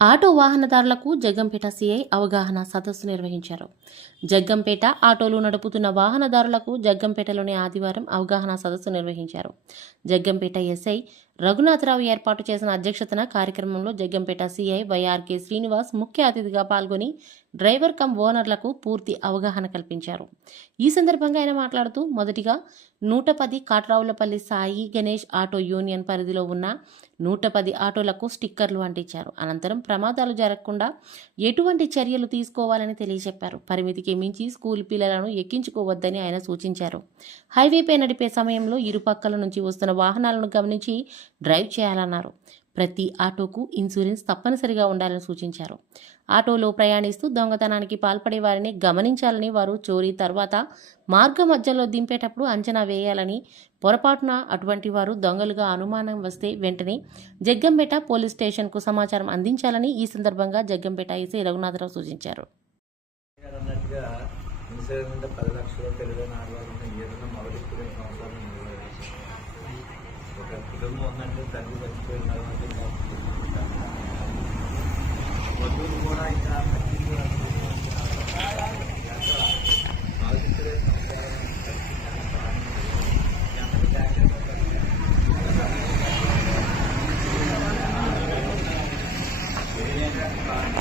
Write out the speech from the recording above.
Auto వాహనదారులకు Jaggampeta CI అవగాహన సదస్సు నిర్వహించారు. జగ్గంపేట ఆటోలు నడుపుతున్న వాహనదారులకు జగ్గంపేటలోని ఆదివారం అవగాహన సదస్సు నిర్వహించారు. జగ్గంపేట ఎస్ఐ రఘునాథరావు ఏర్పాటు చేసిన అధ్యక్షతన కార్యక్రమంలో జగ్గంపేట సీఐ వైఆర్కే శ్రీనివాస్ ముఖ్య అతిథిగా పాల్గొని డ్రైవర్ కమ్ ఓనర్లకు పూర్తి అవగాహన కల్పించారు. ఈ సందర్భంగా ఆయన మాట్లాడుతూ మొదటిగా నూట పది కాట్రావులపల్లి సాయి గణేష్ ఆటో యూనియన్ పరిధిలో ఉన్న నూట పది ఆటోలకు స్టిక్కర్లు అంటించారు. అనంతరం ప్రమాదాలు జరగకుండా ఎటువంటి చర్యలు తీసుకోవాలని తెలియజెప్పారు. పరిమితికి మించి స్కూల్ పిల్లలను ఎక్కించుకోవద్దని ఆయన సూచించారు. హైవేపై నడిపే సమయంలో ఇరుపక్కల నుంచి వస్తున్న వాహనాలను గమనించి డ్రైవ్ చేయాలన్నారు. ప్రతి ఆటోకు ఇన్సూరెన్స్ తప్పనిసరిగా ఉండాలని సూచించారు. ఆటోలో ప్రయాణిస్తూ దొంగతనానికి పాల్పడే వారిని గమనించాలని వారు చోరీ తర్వాత మార్గ మధ్యలో దింపేటప్పుడు అంచనా వేయాలని పొరపాటున అటువంటి వారు దొంగలుగా అనుమానం వస్తే వెంటనే జగ్గంపేట పోలీస్ స్టేషన్కు సమాచారం అందించాలని ఈ సందర్భంగా జగ్గంపేట ఐసీ రఘునాథరావు సూచించారు. ఇన్సూరెన్స్ అంటే పది లక్షలు తెలుగు నాలుగు ఏదైనా మొదటి సంవత్సరాలు కుటుంబం ఉందంటే తల్లి చచ్చిపోయినారు వధువులు కూడా ఇంకా Thank you.